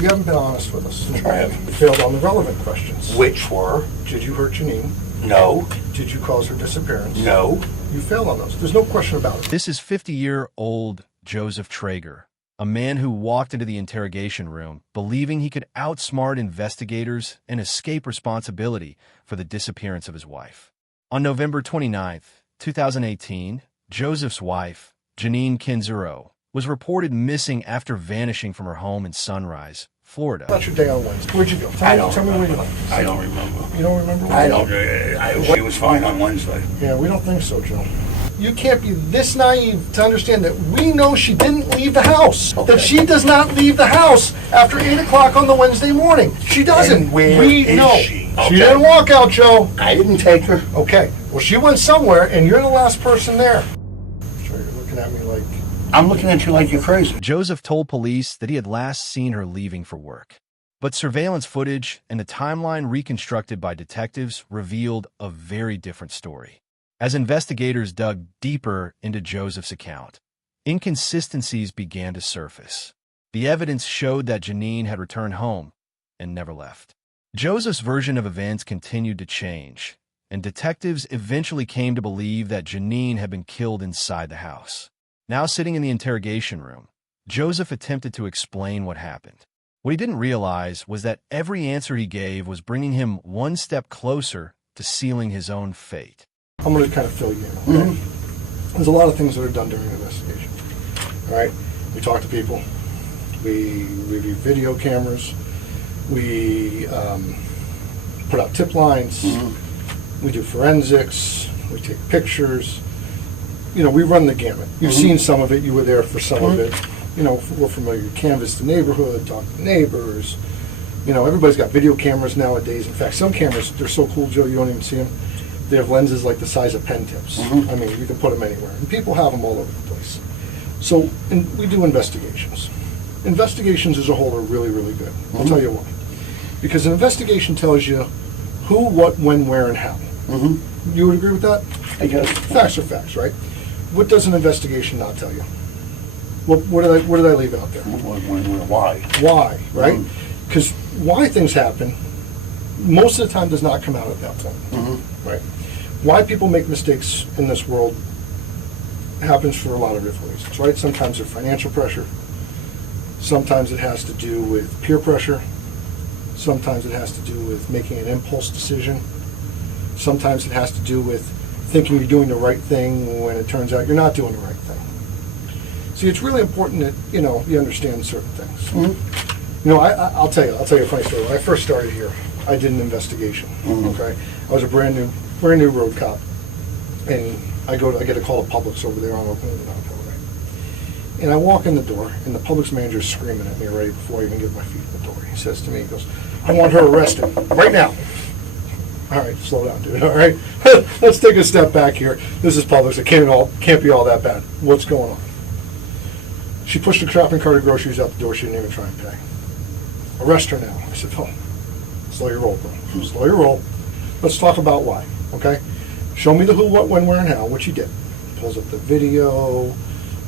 You haven't been honest with us. I have. You failed on the relevant questions. Which were? Did you hurt Janine? No. Did you cause her disappearance? No. You failed on those. There's no question about it. This is 50-year-old Joseph Traeger, a man who walked into the interrogation room believing he could outsmart investigators and escape responsibility for the disappearance of his wife. On November 29th, 2018, Joseph's wife, Janine Kinzero, was reported missing after vanishing from her home in Sunrise, Florida. About your day on Wednesday. Where'd you go? Tell me where you went. I don't remember. You don't remember? I don't. She was fine on Wednesday. Yeah, we don't think so, Joe. You can't be this naive to understand that we know she didn't leave the house. Okay. That she does not leave the house after 8 o'clock on the Wednesday morning. She doesn't. And where we is know. she? She didn't walk out, Joe. I didn't take her. Okay. Well, she went somewhere, and you're the last person there. So you're looking at me like... I'm looking at you like you're crazy. Joseph told police that he had last seen her leaving for work. But surveillance footage and the timeline reconstructed by detectives revealed a very different story. As investigators dug deeper into Joseph's account, inconsistencies began to surface. The evidence showed that Janine had returned home and never left. Joseph's version of events continued to change, and detectives eventually came to believe that Janine had been killed inside the house. Now sitting in the interrogation room, Joseph attempted to explain what happened. What he didn't realize was that every answer he gave was bringing him one step closer to sealing his own fate. I'm going to kind of fill you in. Okay? There's a lot of things that are done during an investigation. All right? We talk to people. We review video cameras. We put out tip lines. We do forensics. We take pictures. You know, we run the gamut. You've seen some of it. You were there for some of it. You know, we're familiar. Canvass the neighborhood, talk to neighbors. You know, everybody's got video cameras nowadays. In fact, some cameras, they're so cool, Joe, you don't even see them. They have lenses like the size of pen tips. I mean, you can put them anywhere. And people have them all over the place. So, and we do investigations. Investigations as a whole are really, really good. I'll tell you why. Because an investigation tells you who, what, when, where, and how. You would agree with that? I guess. Facts are facts, right? What does an investigation not tell you? What did I leave out there? Why? Why, right? Because why things happen, most of the time does not come out at that point, right? Why people make mistakes in this world happens for a lot of different reasons, right? Sometimes they're financial pressure. Sometimes it has to do with peer pressure. Sometimes it has to do with making an impulse decision. Sometimes it has to do with thinking you're doing the right thing when it turns out you're not doing the right thing. See, it's really important that, you know, you understand certain things. You know, I'll tell you a funny story. When I first started here, I did an investigation. Okay, I was a brand new road cop, and I get a call to Publix over there on Oakland, and I walk in the door, and the Publix manager's screaming at me already before I even get my feet in the door. He says to me, he goes, "I want her arrested right now." All right, slow down, dude. All right, let's take a step back here. This is Publix. It can't be all that bad. What's going on? She pushed a shopping cart of groceries out the door. She didn't even try and pay. Arrest her now. I said, "Oh, slow your roll, bro. Slow your roll. Let's talk about why, okay? Show me the who, what, when, where, and how," which she did. Pulls up the video,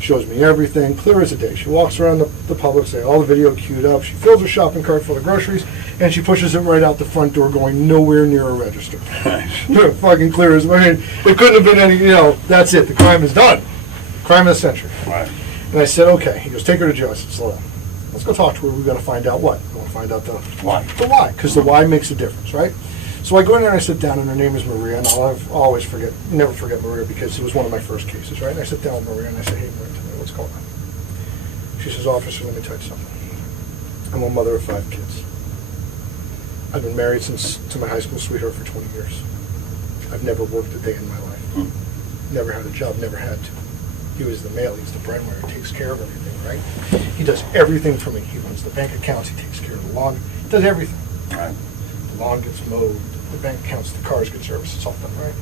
shows me everything, clear as a day. She walks around the Publix, they all the video queued up. She fills her shopping cart full of groceries, and she pushes it right out the front door, going nowhere near a register. Fucking clear as, I mean, it couldn't have been any, you know, that's it. The crime is done. Crime of the century. Right. And I said, okay. He goes, "Take her to jail." I said, "Slow down. Let's go talk to her. We've got to find out what. We want to find out the Why? The why, because the why makes a difference, right?" So I go in there and I sit down, and her name is Maria, and I'll always never forget Maria, because it was one of my first cases, right? And I sit down with Maria, and I say, "Hey, Maria, tell me what's going on." She says, "Officer, let me tell you something. I'm a mother of 5 kids. I've been married to my high school sweetheart for 20 years. I've never worked a day in my life. Never had a job, never had to. He was the male, he's the breadwinner, he takes care of everything, right? He does everything for me. He runs the bank accounts, he takes care of the lawn, he does everything. Right. The lawn gets mowed, the bank accounts, the cars get serviced, it's all done, right?"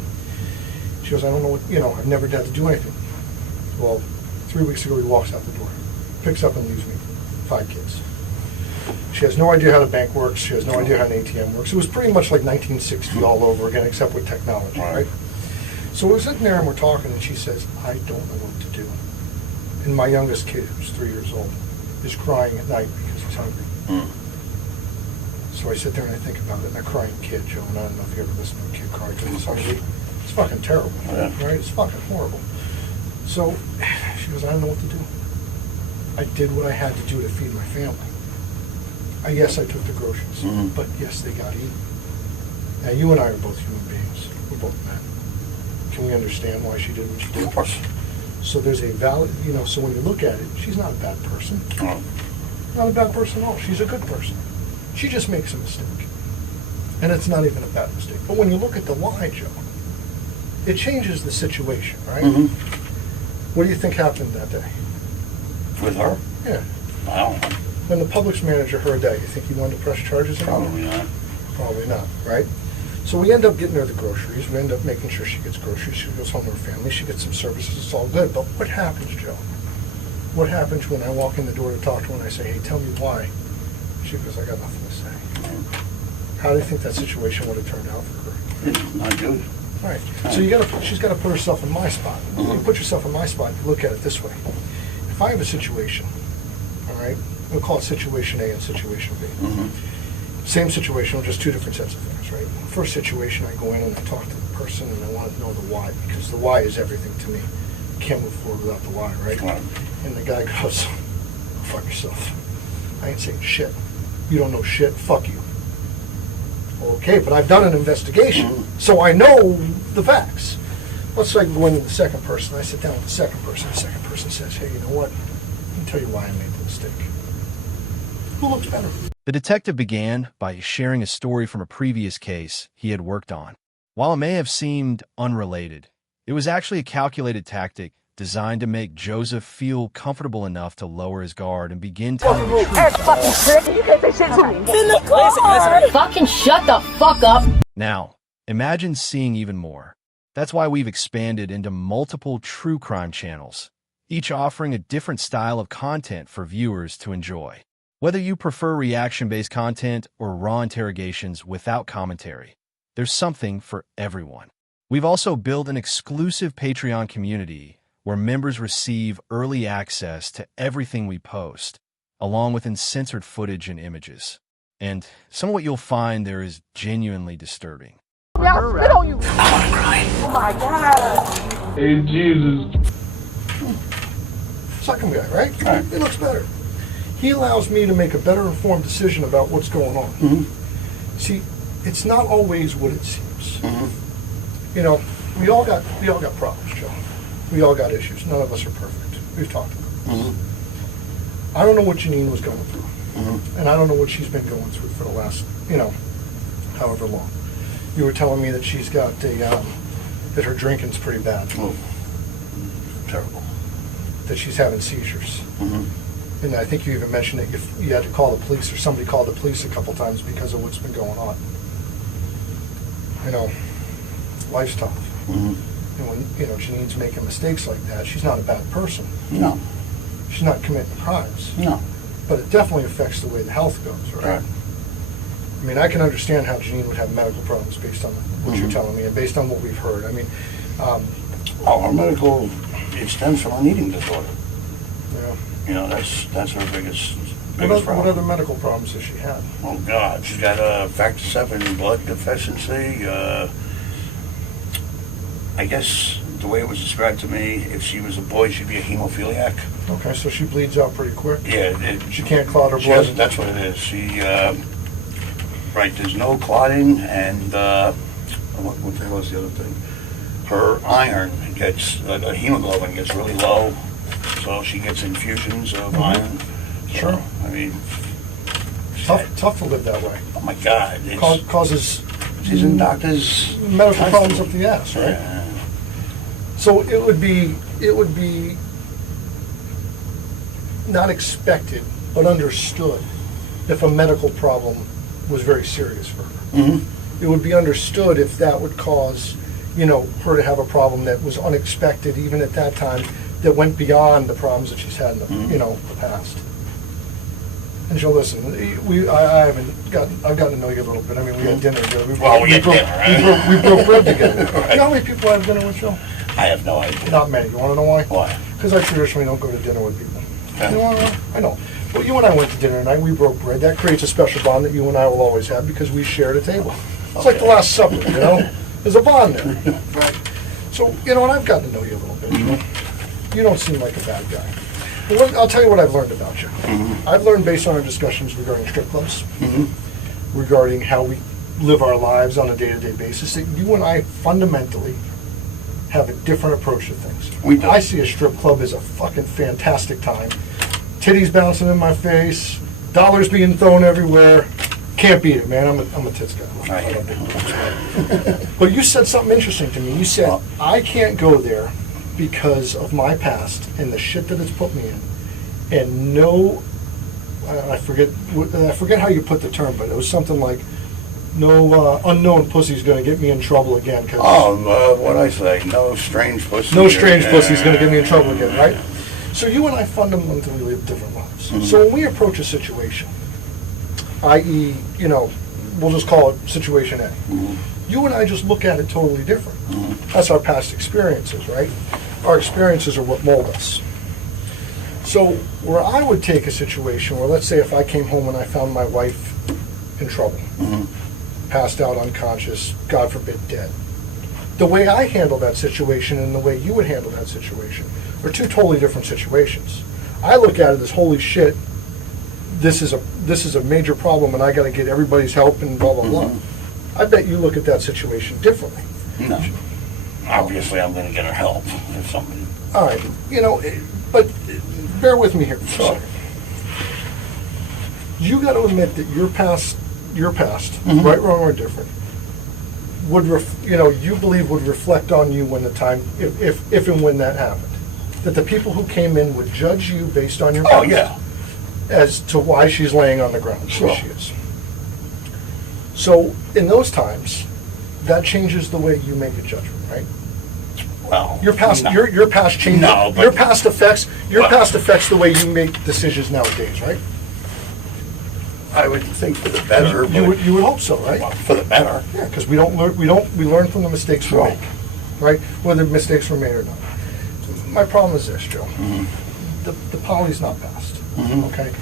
She goes, "I don't know what, you know, I've never had to do anything." Well, 3 weeks ago he walks out the door, picks up and leaves me 5 kids. She has no idea how the bank works, she has no idea how an ATM works. It was pretty much like 1960 all over again, except with technology, right? So we're sitting there and we're talking, and she says, "I don't know what to do." And my youngest kid, who's 3 years old, is crying at night because he's hungry. So I sit there and I think about it, and a crying kid, Joe, and I don't know if you ever listen to a kid cry because it's ugly. It's fucking terrible, Yeah. right? It's fucking horrible. So she goes, I don't know what to do. I did what I had to do to feed my family. Yes, I took the groceries, Mhm. but yes, they got eaten. Now, you and I are both human beings. We're both men. Can we understand why she did what she did? Of course. So there's a valid, so when you look at it, she's not a bad person. Oh. Not a bad person at all. She's a good person. She just makes a mistake. And it's not even a bad mistake. But when you look at the lie, Joe, it changes the situation, right? Mhm. What do you think happened that day? With her? Yeah. I don't know. When the Publix manager heard that, you think he wanted to press charges anymore? Probably not. Probably not, right? So we end up getting her the groceries. We end up making sure she gets groceries. She goes home to her family. She gets some services. It's all good. But what happens, Joe? What happens when I walk in the door to talk to her and I say, hey, tell me why? She goes, I got nothing to say. How do you think that situation would have turned out for her? It's not good. Right. So she's got to put herself in my spot. You put yourself in my spot, you look at it this way. If I have a situation, all right, we'll call it situation A and situation B. Mhm. Same situation, just two different sets of things, right? First situation, I go in and I talk to the person and I want to know the why, because the why is everything to me. Can't move forward without the why, right? Right. And the guy goes, fuck yourself. I ain't saying shit. You don't know shit, fuck you. Okay, but I've done an investigation, so I know the facts. Let's say I go in with the second person. I sit down with the second person. The second person says, hey, you know what? Let me tell you why I made the mistake. Who looks better? The detective began by sharing a story from a previous case he had worked on. While it may have seemed unrelated, it was actually a calculated tactic designed to make Joseph feel comfortable enough to lower his guard and begin telling the truth. Hey, fucking prick, you can't say shit to me. Fucking shut the fuck up. Now, imagine seeing even more. That's why we've expanded into multiple true crime channels, each offering a different style of content for viewers to enjoy. Whether you prefer reaction-based content or raw interrogations without commentary, there's something for everyone. We've also built an exclusive Patreon community where members receive early access to everything we post, along with uncensored footage and images. And some of what you'll find there is genuinely disturbing. Y'all spit on you. Oh my God. Hey, Jesus. Second guy, right? Right. He looks better. He allows me to make a better informed decision about what's going on. Mm-hmm. See, it's not always what it seems. Mm-hmm. You know, we all got problems, Joe. We all got issues. None of us are perfect. We've talked about this. Mm-hmm. I don't know what Janine was going through. Mm-hmm. And I don't know what she's been going through for the last, however long. You were telling me that she's got that her drinking's pretty bad. Oh. Terrible. That she's having seizures. Mm-hmm. And I think you even mentioned that you had to call the police, or somebody called the police a couple times because of what's been going on. Life's tough. Mm-hmm. And when, Janine's making mistakes like that, she's not a bad person. No. She's not committing crimes. No. But it definitely affects the way the health goes, right? Right. I mean, I can understand how Janine would have medical problems based on what you're Mhm. telling me and based on what we've heard. I mean, Our medical, it stems from an eating disorder. yeah. That's her biggest What other problem. medical problems has she had? Oh, God, she's got a factor 7 blood deficiency. I guess the way it was described to me, if she was a boy, she'd be a hemophiliac. Okay, so she bleeds out pretty quick. Yeah. She can't clot her She blood. doesn't, that's what it is. She, right, there's no clotting, and what the hell is the other thing? Her iron gets, the hemoglobin gets really low, so she gets infusions of iron. So, Sure. I mean, Tough to live that way. oh my God. Causes She's in doctors. medical problems up the ass, right? Yeah. So it would be not expected, but understood if a medical problem was very serious for her. Mm-hmm. It would be understood if that would cause, her to have a problem that was unexpected, even at that time, that went beyond the problems that she's had in the, the past. And Joe, listen, I've gotten to know you a little bit. I mean, we had dinner together. We had dinner, right? We broke bread together. Right. You know how many people I have dinner with, Joe? I have no idea. Not many. You want to know why? Why? Because I traditionally don't go to dinner with people. Okay. You know what? I know. Well, you and I went to dinner tonight, we broke bread. That creates a special bond that you and I will always have because we shared a table. It's like the Last Supper, you know? There's a bond there. Right. So, you know, and I've gotten to know you a little bit, you know? You don't seem like a bad guy. Well, I'll tell you what I've learned about you. I've learned based on our discussions regarding strip clubs, regarding how we live our lives on a day-to-day basis, that you and I fundamentally have a different approach to things. We do. I see a strip club as a fucking fantastic time. Titties bouncing in my face, dollars being thrown everywhere. Can't beat it, man. I'm a tits guy. I love it. But you said something interesting to me. You said, I can't go there because of my past and the shit that it's put me in. And no, I forget how you put the term, but it was something like, no unknown pussy's going to get me in trouble again. What'd I say? No strange pussy. No strange pussy's going to get me in trouble again, right? So you and I fundamentally live different lives. So when we approach a situation, i.e., you know, we'll just call it situation A, you and I just look at it totally different. That's our past experiences, right? Our experiences are what mold us. So where I would take a situation where, let's say if I came home and I found my wife in trouble, passed out unconscious, God forbid dead, the way I handle that situation and the way you would handle that situation are two totally different situations. I look at it as, holy shit, this is a major problem and I got to get everybody's help and blah, blah, blah. I bet you look at that situation differently. No. Obviously, I'm going to get her help if somebody... All right, you know, but bear with me here for a second. You got to admit that your past, right, wrong, or different, would you believe would reflect on you when the time, if and when that happened, that the people who came in would judge you based on your past. Oh yeah. As to why she's laying on the ground, where she is. So in those times, that changes the way you make a judgment, right? Well, Your past, no. your past changes. No, but- your past affects the way you make decisions nowadays, right? I would think for the better. You would hope so, right? Well, for the better. Yeah, because we learn from the mistakes we Sure. make, right? Whether mistakes were made or not. My problem is this, Joe. The poly's not passed, okay?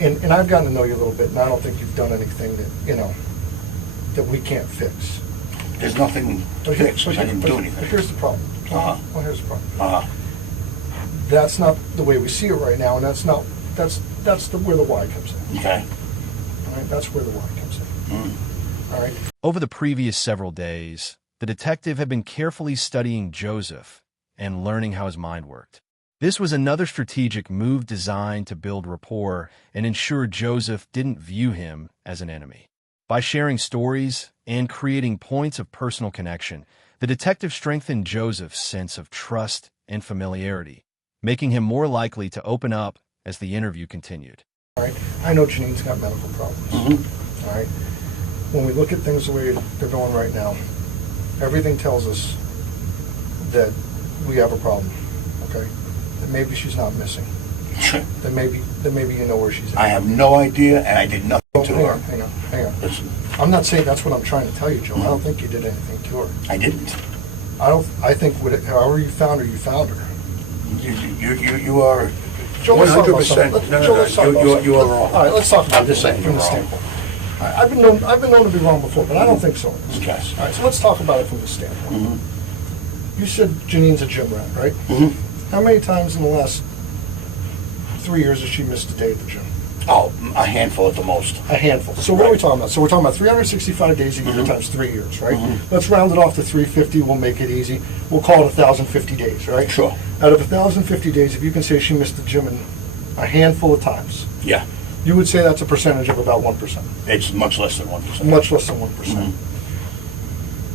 And I've gotten to know you a little bit, and I don't think you've done anything that we can't fix. There's nothing to fix. I didn't do But anything. here's the problem. Uh-huh. Well, here's the problem. Uh-huh. That's not the way we see it right now, and that's where the why comes in. Okay. All right, that's where the why comes in. All right. Over the previous several days, the detective had been carefully studying Joseph and learning how his mind worked. This was another strategic move designed to build rapport and ensure Joseph didn't view him as an enemy. By sharing stories and creating points of personal connection, the detective strengthened Joseph's sense of trust and familiarity, making him more likely to open up as the interview continued. All right. I know Janine's got medical problems. All right. When we look at things the way they're going right now, everything tells us that we have a problem. Okay. That maybe she's not missing. That maybe you know where she's at. I have no idea, and I did nothing to her. Hang on. Listen, I'm not saying that's what I'm trying to tell you, Joe. I don't think you did anything to her. I didn't. I think however you found her, you found her. You are Joe, let's talk about 100%. something. No, Joe, let's talk about something. you are wrong. All right, let's talk about I'm just saying from you're the wrong. standpoint. I've been known to be wrong before, but I don't think so in this Okay. case. All right, so let's talk about it from this standpoint. You said Janine's a gym rat, right? How many times in the last 3 years has she missed a day at the gym? Oh, a handful at the most. A handful. So what are we talking about? So we're talking about 365 days a year times 3 years, right? Let's round it off to 350. We'll make it easy. We'll call it 1,050 days, right? Sure. Out of 1,050 days, if you can say she missed the gym in a handful of times, Yeah. you would say that's a percentage of about 1%. It's much less than 1%. Much less than 1%.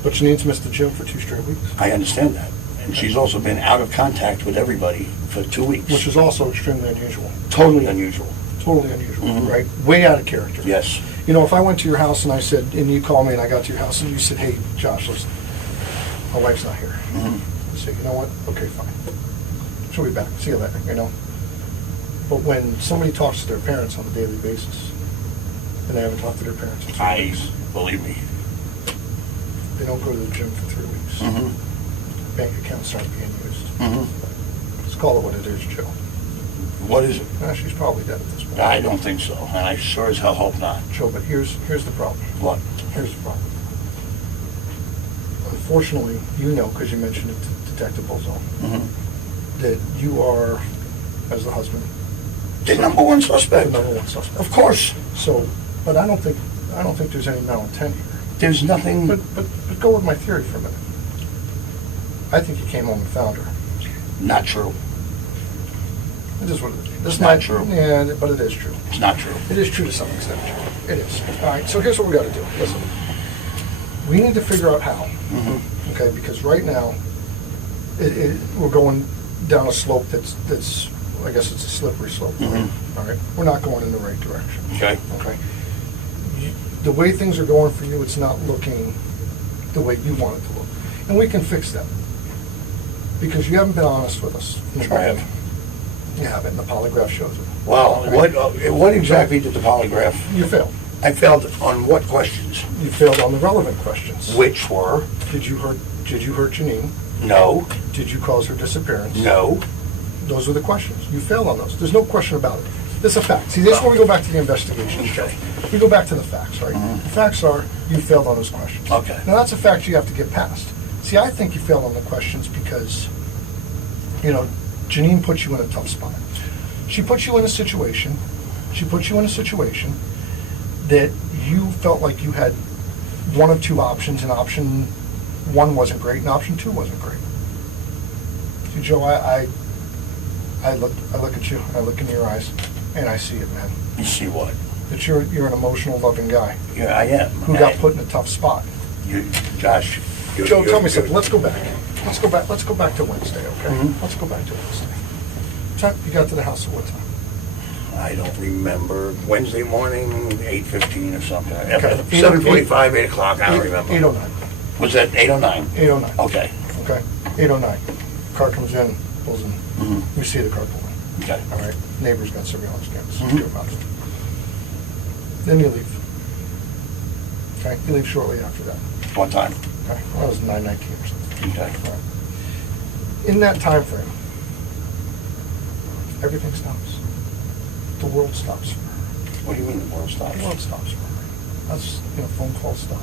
But Janine's missed the gym for 2 straight weeks, I understand that. And she's also been out of contact with everybody for 2 weeks. which is also extremely unusual. Totally unusual. Totally unusual, right? Way out of character. Yes. You know, if I went to your house and I said, and you called me and I got to your house and you said, hey, Josh, listen, my wife's not here. I say, you know what? Okay, fine. She'll be back. See you later, you know? But when somebody talks to their parents on a daily basis and they haven't talked to their parents in 3 weeks, Believe me. they don't go to the gym for 3 weeks. Bank accounts aren't being used. Let's call it what it is, Joe. What is it? She's probably dead at this point. I don't think so, and I sure as hell hope not. Joe, but here's the problem. What? Here's the problem. Unfortunately, you know, because you mentioned it to Detective Bozell, that you are, as the husband, The number one the suspect. number one suspect. Of course. So, but I don't think there's any malintent here. There's nothing. But go with my theory for a minute. I think you came home and found her. Not true. It is what it is. It's not true. Yeah, but it is true. It's not true. It is true to some extent, Joe. It is. All right, so here's what we got to do. Listen, we need to figure out how. Okay, because right now, we're going down a slope that's I guess it's a slippery slope. Right? All right, we're not going in the right direction. Okay. Okay. The way things are going for you, it's not looking the way you want it to look, and we can fix that because you haven't been honest with us. Sure I have. You haven't. The polygraph shows it. Well, Okay. what exactly did the polygraph? You failed. I failed on what questions? You failed on the relevant questions. Which were? Did you hurt Janine? No. Did you cause her disappearance? No. Those are the questions. You failed on those. There's no question about it. This is a fact. See, this is where we go back to the investigation. Okay. We go back to the facts, right? The facts are you failed on those questions. Okay. Now that's a fact you have to get past. See, I think you failed on the questions because, Janine put you in a tough spot. She put you in a situation that you felt like you had one of two options, and option one wasn't great, and option two wasn't great. See, Joe, I look at you, I look into your eyes, and I see it, man. You see what? That you're an emotional, loving guy Yeah, I am. who got put in a tough spot. Josh. Joe, tell me something. Let's go back. Let's go back to Wednesday, okay? Let's go back to Wednesday. You got to the house at what time? I don't remember. Wednesday morning, 8:15 or something. Okay. 7:45, 8 o'clock. I don't remember. 8:09. Was that 8:09? 8:09. Okay. Okay. 8:09. Car comes in, pulls in. We see the car pull in. Okay. All right. Neighbor's got surveillance cameras. Secure about it. Then you leave. Okay. You leave shortly after that. What time? Okay. That was 9:19 or something. Okay. All right. In that time frame, everything stops. The world stops for her. What do you mean the world stops? The world stops for her. That's, phone calls stop.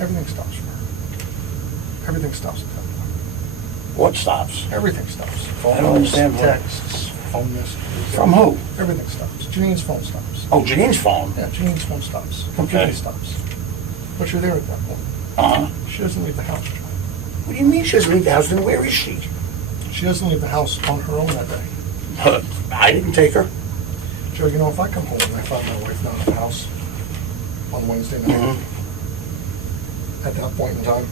Everything stops for her. Everything stops at that point. What stops? Everything stops. Phone I don't understand what- texts, phone messages. From who? Everything stops. Janine's phone stops. Oh, Janine's phone. Yeah, Janine's phone stops. Okay. Computer stops. But you're there at that point. Uh-huh. She doesn't leave the house, Joe. What do you mean she doesn't leave the house? Then where is she? She doesn't leave the house on her own that day. I didn't take her. Joe, if I come home and I find my wife not at the house on Wednesday night, at that point in time,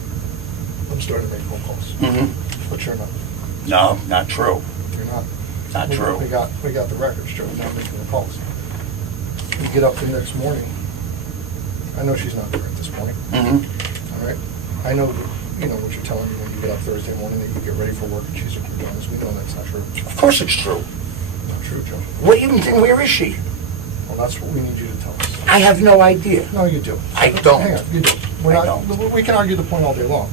I'm starting to make phone calls. But you're not. No, not true. You're not. Not true. We got the records, Joe. Now making the calls. We get up the next morning. I know she's not there at this point. All right. I know that, what you're telling me when you get up Thursday morning that you get ready for work and she's in pajamas. We know that's not true. Of course it's true. Not true, Joe. What do you think? Where is she? Well, that's what we need you to tell us. I have no idea. No, you do. I don't. Hang on, you do. We can argue the point all day long,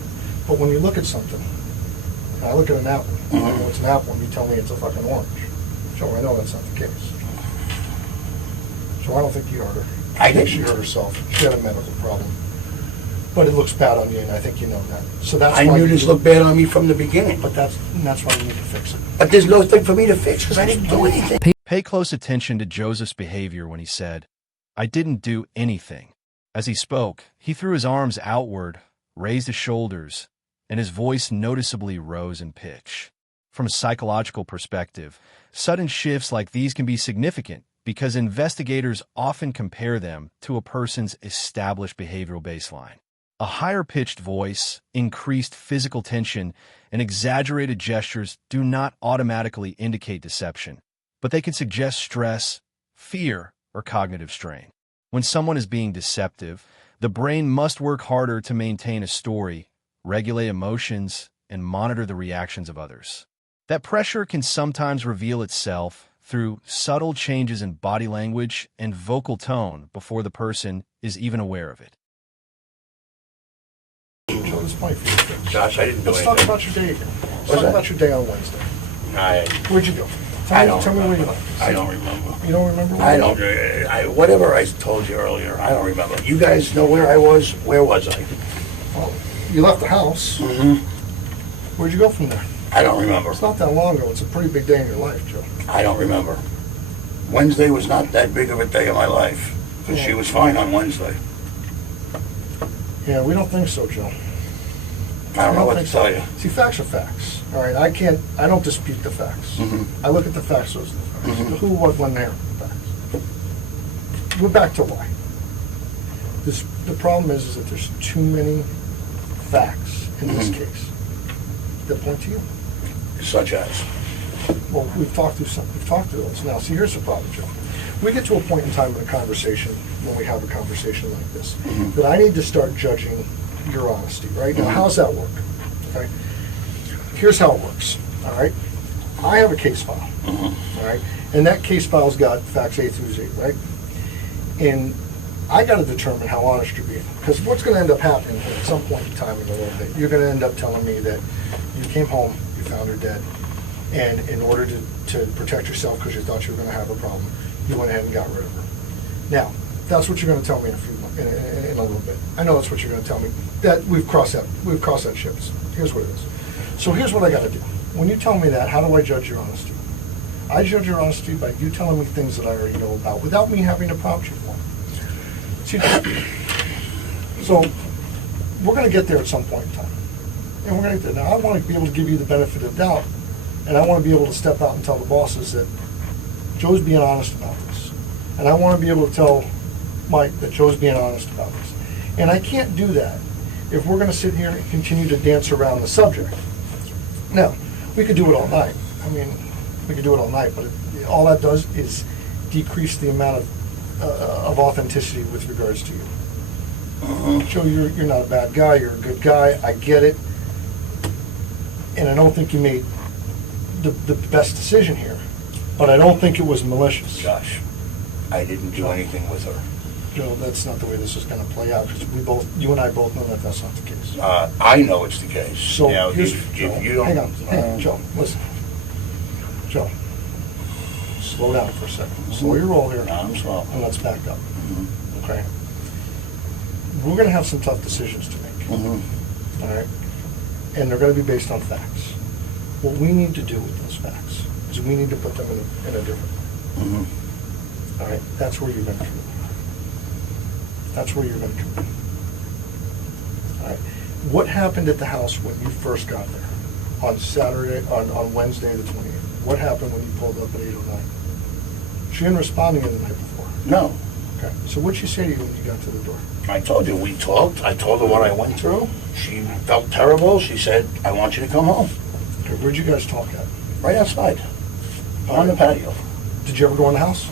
but when you look at something, and I look at an apple, I know it's an apple, and you tell me it's a fucking orange. Joe, I know that's not the case. So I don't think you hurt her. I think she didn't. hurt herself. She had a medical problem. But it looks bad on you, and I think you know that. So that's I why knew you this do- looked bad on me from the beginning. But that's why you need to fix it. But there's no thing for me to fix because I didn't do anything. Pay close attention to Joseph's behavior when he said, "I didn't do anything." As he spoke, he threw his arms outward, raised his shoulders, and his voice noticeably rose in pitch. From a psychological perspective, sudden shifts like these can be significant because investigators often compare them to a person's established behavioral baseline. A higher-pitched voice, increased physical tension, and exaggerated gestures do not automatically indicate deception, but they can suggest stress, fear, or cognitive strain. When someone is being deceptive, the brain must work harder to maintain a story, regulate emotions, and monitor the reactions of others. That pressure can sometimes reveal itself through subtle changes in body language and vocal tone before the person is even aware of it. Joe, this point for you to fix. Josh, I didn't do Let's anything. talk about your day again. Let's talk that? about your day on Wednesday. I Where'd you go? Tell me where you went. I don't remember. You don't remember? I don't, whatever I told you earlier, I don't remember. You guys know where I was? Where was I? Well, you left the house. Mm-hmm. Where'd you go from there? I don't remember. It's not that long ago. It's a pretty big day in your life, Joe. I don't remember. Wednesday was not that big of a day in my life, because she was fine on Wednesday. Yeah, we don't think so, Joe. I don't know what to think so. tell you. See, facts are facts. All right, I don't dispute the facts. Mm-hmm. I look at the facts as the facts. Mhm. The who, what, when, there, the facts. We're back to why. The problem is that there's too many facts in this Mhm. case that point to you. Such as? Well, we've talked through those. Now, see, here's the problem, Joe. We get to a point in time in a conversation, when we have a conversation like this, Mhm. that I need to start judging your honesty, right? Now, Mhm. how's that work? Okay. Here's how it works, all right? I have a case file, Mhm. all right? And that case file's got facts A through Z, right? And I got to determine how honest you're being. Because what's going to end up happening at some point in time in a little bit, you're going to end up telling me that you came home, you found her dead, and in order to protect yourself because you thought you were going to have a problem, you went ahead and got rid of her. Now, that's what you're going to tell me in a little bit. I know that's what you're going to tell me. That we've crossed that ships. Here's what it is. So here's what I got to do. When you tell me that, how do I judge your honesty? I judge your honesty by you telling me things that I already know about without me having to prompt you for them. See, so we're going to get there at some point in time. And we're going to get there. Now, I want to be able to give you the benefit of the doubt, and I want to be able to step out and tell the bosses that Joe's being honest about this. And I want to be able to tell Mike that Joe's being honest about this. And I can't do that if we're going to sit here and continue to dance around the subject. Now, we could do it all night. I mean, we could do it all night, but all that does is decrease the amount of authenticity with regards to you. Joe, you're not a bad guy. You're a good guy. I get it. And I don't think you made the best decision here. But I don't think it was malicious. Josh, I didn't do anything with her. Joe, that's not the way this is going to play out, because you and I both know that that's not the case. I know it's the case. So Now, here's, if Joe, you don't... hang on, Joe, listen. Joe, slow down for a second. Slow your roll here. No, I'm slow. And let's back up, Mhm. okay? We're going to have some tough decisions to make, Mhm. all right? And they're going to be based on facts. What we need to do with those facts is we need to put them in a different way. Mhm. All right, that's where you're going to come in. That's where you're going to come in. All right, what happened at the house when you first got there on Saturday, on Wednesday the 28th? What happened when you pulled up at 8:09? She didn't respond to you the night before. No. Okay, so what'd she say to you when you got to the door? I told you, we talked. I told her what I went through. She felt terrible. She said, I want you to come home. Okay, where'd you guys talk at? Right outside. On the patio. Did you ever go in the house?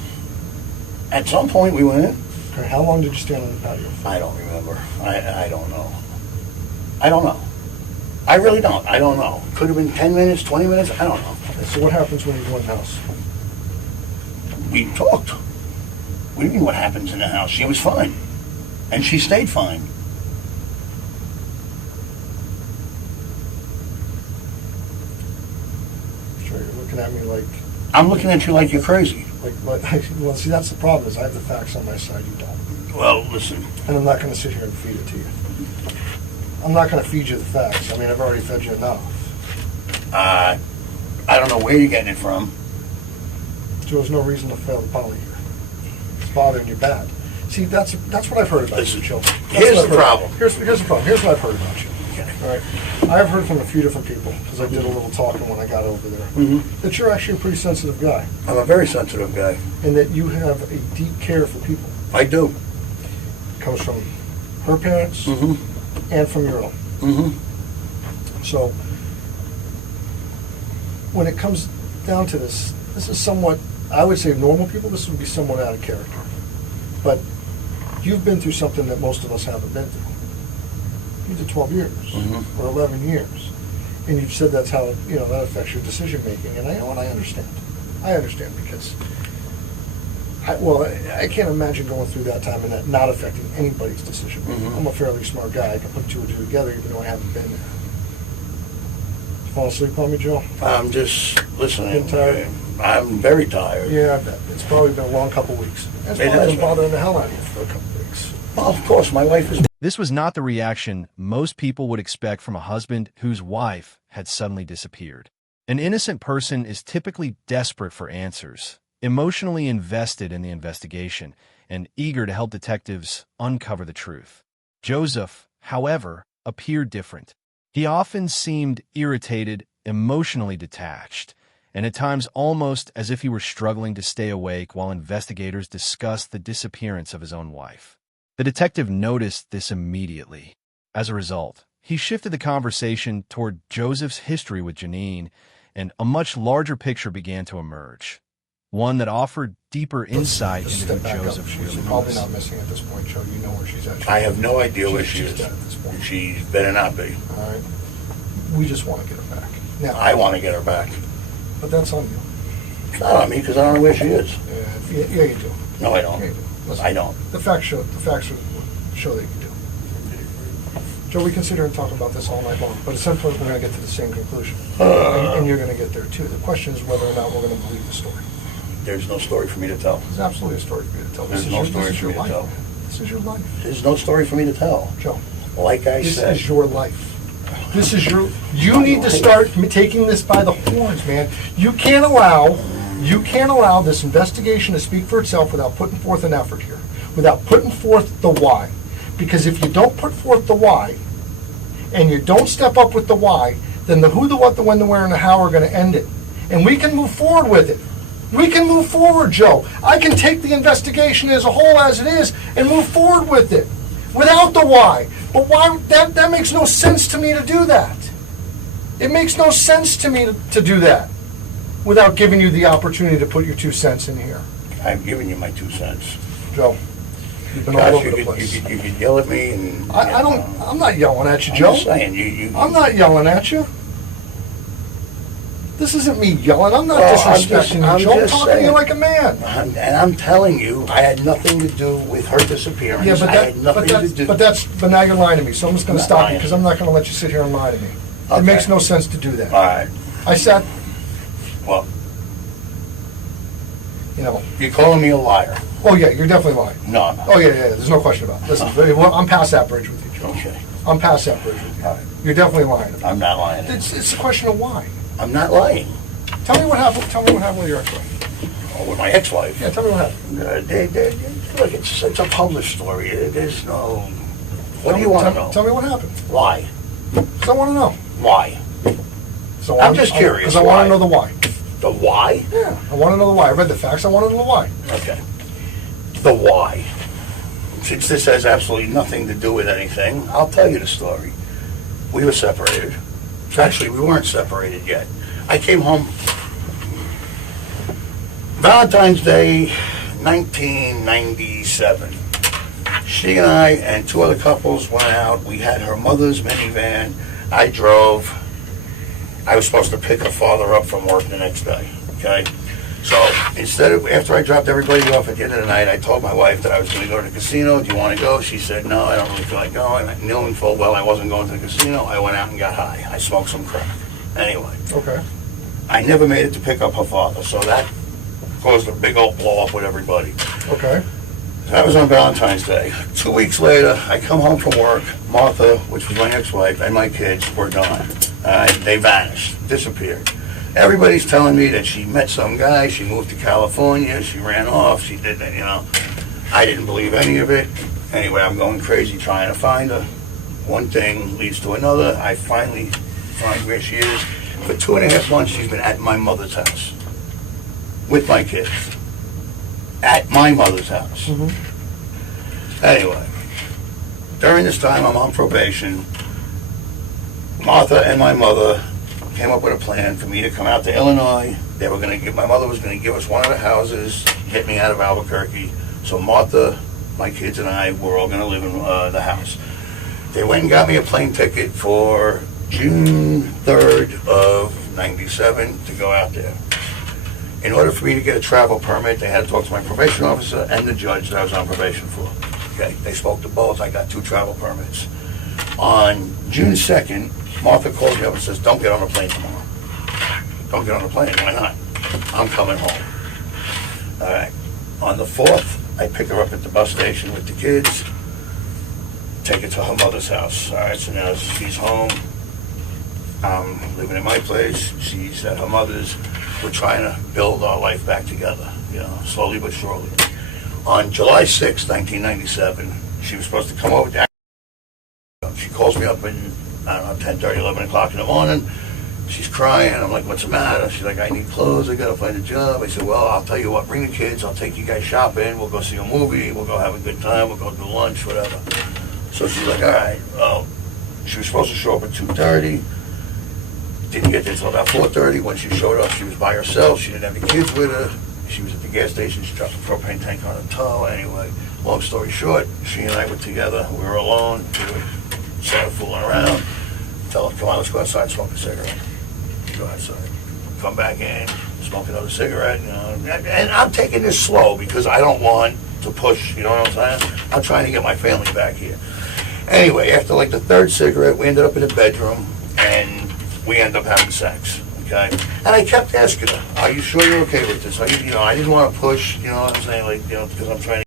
At some point, we went in. Okay, how long did you stand on the patio? I don't remember. I don't know. I don't know. I really don't. I don't know. Could have been 10 minutes, 20 minutes. I don't know. Okay, so what happens when you go in the house? We talked. What do you mean what happens in the house? She was fine. And she stayed fine. Sure, you're looking at me like, I'm looking at you like you're crazy. well, see, that's the problem, is I have the facts on my side, you don't. Well, listen. And I'm not going to sit here and feed it to you. I'm not going to feed you the facts. I mean, I've already fed you enough. I don't know where you're getting it from. So there's no reason to fail the poly here. It's bothering you bad. See, that's what I've heard about Listen, you, Joe. That's here's what I've the heard. problem. Here's the problem. Here's what I've heard about you. Okay. All right. I've heard from a few different people, because I did a little talking when I got over there, Mhm. that you're actually a pretty sensitive guy, I'm a very sensitive guy. and that you have a deep care for people. I do. It comes from her parents Mm-hmm. and from your own. Mm-hmm. So when it comes down to this is somewhat, I would say normal people, this would be somewhat out of character. But you've been through something that most of us haven't been through. You did 12 years Mhm. or 11 years. And you've said that's how, that affects your decision making. And I understand. I understand, because I can't imagine going through that time and that not affecting anybody's decision making. Mhm. I'm a fairly smart guy. I can put two and two together even though I haven't been there. Fall asleep on me, Joe? I'm just listening. Getting tired? I'm very tired. Yeah, I bet. It's probably been a long couple weeks. It's It probably has been been. bothering the hell out of you for a couple weeks. Well, of course, my wife is... This was not the reaction most people would expect from a husband whose wife had suddenly disappeared. An innocent person is typically desperate for answers, emotionally invested in the investigation, and eager to help detectives uncover the truth. Joseph, however, appeared different. He often seemed irritated, emotionally detached, and at times almost as if he were struggling to stay awake while investigators discussed the disappearance of his own wife. The detective noticed this immediately. As a result, he shifted the conversation toward Joseph's history with Janine, and a much larger picture began to emerge. One that offered deeper insight Just into step back who up. Joseph She's really probably was. not missing at this point, Joe. You know where she's at. I have no idea where she She's is. dead at this point. She better not be. All right? We just want to get her back. Now, I want to get her back. but that's on you. It's not on me because I don't know where she is. Yeah, you do. No, I Yeah, don't. you do. Listen, I don't. The facts show that you do. Joe, we can sit here and talk about this all night long, but at some point we're going to get to the same conclusion. And you're going to get there too. The question is whether or not we're going to believe the story. There's no story for me to tell. There's absolutely a story for you to tell. There's no story this is for your me to life, tell. man. This is your life. There's no story for me to tell. Joe, Like I this said, is your life. This is your, you need to start taking this by the horns, man. You can't allow this investigation to speak for itself without putting forth an effort here, without putting forth the why. Because if you don't put forth the why, and you don't step up with the why, then the who, the what, the when, the where, and the how are going to end it. And we can move forward with it. We can move forward, Joe. I can take the investigation as a whole as it is and move forward with it without the why. But why? That makes no sense to me to do that. It makes no sense to me to do that without giving you the opportunity to put your 2 cents in here. I've given you my 2 cents. Joe, you've been all Gosh, over you the could, place. you could yell at me and... I'm not yelling at you, I'm Joe. just saying, you... I'm not yelling at you. This isn't me yelling. I'm not Well, I'm disrespecting just- you, Joe. I'm I'm just talking to you saying. like a man. And I'm telling you, I had nothing to do with her disappearance. Yeah, but I had nothing to do... but now you're lying to me. So I'm just going to I'm not stop you lying. because I'm not going to let you sit here and lie to me. It Okay. makes no sense to do that. All right. I said, Well, you know, you're calling me a liar. oh yeah, you're definitely lying. No, I'm not. Oh yeah, there's no question about it. Listen, well, I'm past that bridge with you, Joe. Okay. I'm past that bridge with you. All right. You're definitely lying to me. I'm not lying. It's a question of why. I'm not lying. Tell me what happened. Tell me what happened with your ex-wife. Oh, with my ex-wife. Yeah, tell me what happened. Look, it's a published story. There's no... What do you want to know? Tell me what happened. Why? Because I want to know. Why? So I'm just curious, Because I want why? to know the why. The why? Yeah, I want to know the why. I read the facts. I want to know the why. Okay. The why. Since this has absolutely nothing to do with anything, I'll tell you the story. We were separated. Actually, we weren't separated yet. I came home Valentine's Day, 1997. She and I and 2 other couples went out. We had her mother's minivan. I drove. I was supposed to pick her father up from work the next day, okay? So after I dropped everybody off at the end of the night, I told my wife that I was going to go to the casino. Do you want to go? She said, no, I don't really feel like going. And knowing full well I wasn't going to the casino, I went out and got high. I smoked some crack. Anyway, Okay. I never made it to pick up her father, so that caused a big old blow up with everybody. Okay. That was on Valentine's Day. 2 weeks later, I come home from work. Martha, which was my ex-wife, and my kids were gone. They vanished, disappeared. Everybody's telling me that she met some guy, she moved to California, she ran off, she did that, you know. I didn't believe any of it. Anyway, I'm going crazy trying to find her. One thing leads to another. I finally find where she is. For 2.5 months, she's been at my mother's house with my kids. At my mother's house. Anyway, during this time, I'm on probation. Martha and my mother came up with a plan for me to come out to Illinois. They were going to give, my mother was going to give us one of the houses, get me out of Albuquerque. So Martha, my kids, and I were all going to live in the house. They went and got me a plane ticket for June 3rd of 97 to go out there. In order for me to get a travel permit, they had to talk to my probation officer and the judge that I was on probation for. Okay, they spoke to both. I got 2 travel permits. On June 2nd, Martha calls me up and says, don't get on the plane tomorrow. Don't get on the plane, why not? I'm coming home. All right. On the 4th, I pick her up at the bus station with the kids, take her to her mother's house. All right, so now she's home. I'm living in my place. She's at her mother's. We're trying to build our life back together, slowly but surely. On July 6, 1997, she was supposed to come over to. She calls me up in, 10:30, 11 o'clock in the morning. She's crying. I'm like, what's the matter? She's like, I need clothes. I got to find a job. I said, well, I'll tell you what, bring the kids. I'll take you guys shopping. We'll go see a movie. We'll go have a good time. We'll go do lunch, whatever. So she's like, all right. Well, she was supposed to show up at 2:30. Didn't get there until about 4:30. When she showed up, she was by herself. She didn't have the kids with her. She was at the gas station. She dropped the propane tank on a tow. Anyway, long story short, she and I were together. We were alone. We were sort of fooling around. Tell her, come on, let's go outside and smoke a cigarette. Go outside. Come back in, smoke another cigarette. And I'm taking this slow because I don't want to push, you know what I'm saying? I'm trying to get my family back here. Anyway, after like the third cigarette, we ended up in the bedroom and we ended up having sex. Okay? And I kept asking her, are you sure you're okay with this? I didn't want to push, you know what I'm saying? Like, because I'm trying to